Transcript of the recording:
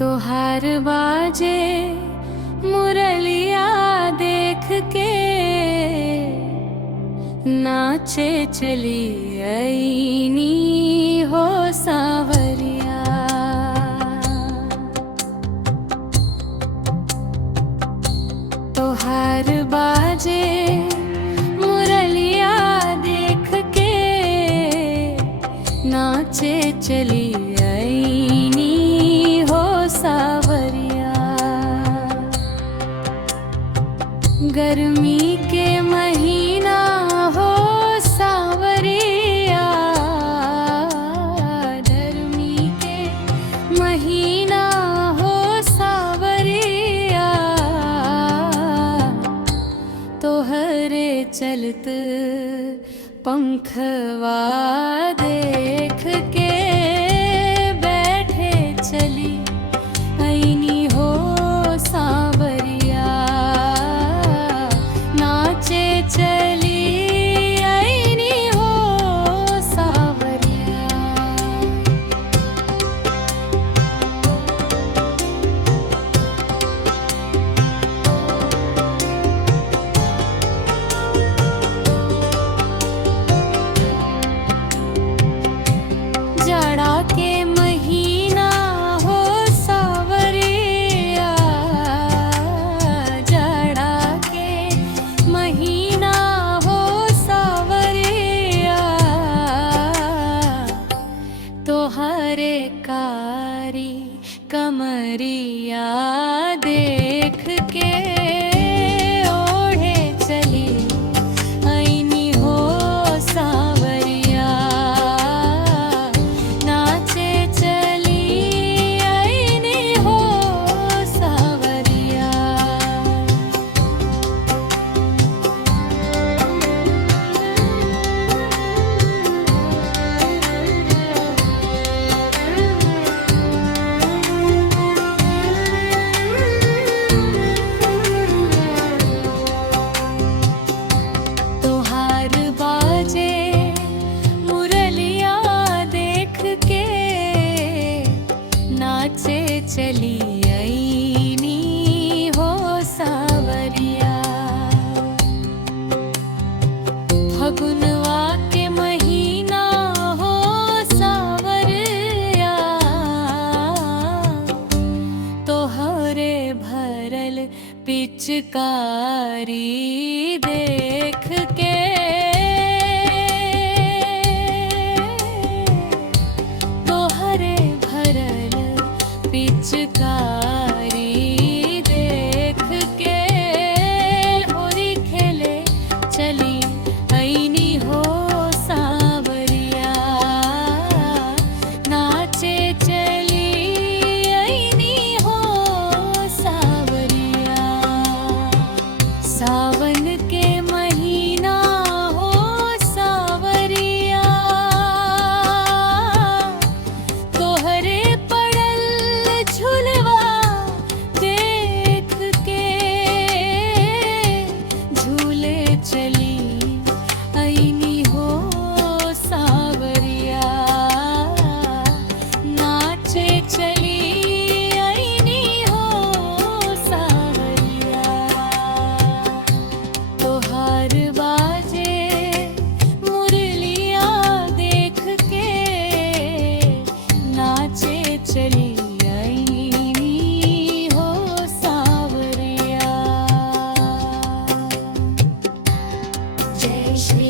तोहार बाजे मुरलिया देख के नाचे चली आईनी हो सावरिया। तोहार बाजे मुरलिया देख के नाचे चली आईनी हो सावरिया। गर्मी के महीना हो सावरिया, गर्मी के महीना हो सावरिया। तोहरे चलत पंखवा देख के बैठे चली आईनी हो सावरिया। नाचे चली आईनी हो सावरिया। जाड़ा के महीना हो सावरिया, जाड़ा के महीना हो सावरिया। तोहरे कारी कमरिया देख के ओढ़े चली आईनी हो सावरिया। नाचे चली आईनी हो सावरिया। तोहार बाजे मुरलिया देख के नाचे चली आईनी हो सावरिया। फगुनवा के महीना हो सावरिया। तोहरे भरल पिचकारी देख के तोहरे भरल पिचकारी देख के होली खेले चली आईनी हो सावरिया। नाचे चली आईनी हो सावरिया। सावन के महीना हो सावरिया। तोहरे पड़ल झुलवा देख के झूले चली आईनी हो सावरिया। नाचे चली आईनी हो सावरिया। तोहार बाजे मुरलिया देख के नाचे चली आईनी हो सावरिया। जय श्री